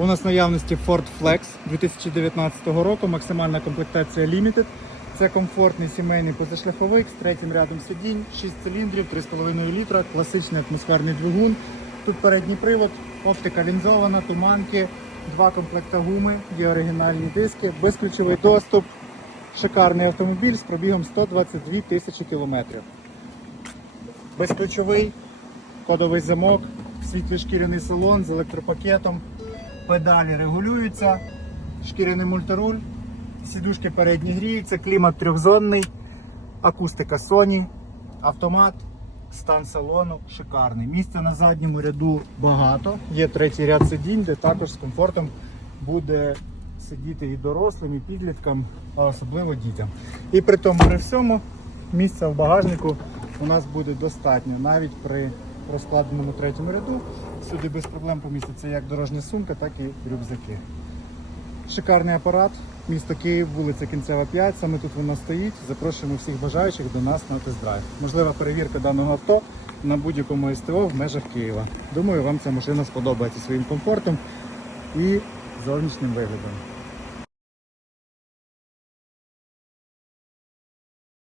У нас наявності Ford Flex 2019 року, максимальна комплектація Limited. Це комфортний сімейний позашляховик з третім рядом сидінь, 6 циліндрів, 3,5 літра, класичний атмосферний двигун. Тут передній привод, оптика лінзована, туманки, два комплекта гуми, є оригінальні диски, безключовий доступ. Шикарний автомобіль з пробігом 122 тисячі кілометрів. Безключовий, кодовий замок, світлий шкіряний салон з електропакетом, педалі регулюються, шкіряний мультируль, сідушки передні гріються, клімат трьохзонний, акустика Sony, автомат, стан салону шикарний. Місця на задньому ряду багато. Є третій ряд сидінь, де також з комфортом буде сидіти і дорослим, і підліткам, а особливо дітям. І при тому при всьому місця в багажнику у нас буде достатньо навіть при розкладеному третьому ряду. Сюди без проблем поміститься як дорожня сумка, так і рюкзаки. Шикарний апарат, місто Київ, вулиця Кінцева 5. Саме тут вона стоїть. Запрошуємо всіх бажаючих до нас на тест-драйв. Можлива перевірка даного авто на будь-якому СТО в межах Києва. Думаю, вам ця машина сподобається своїм комфортом і зовнішнім виглядом.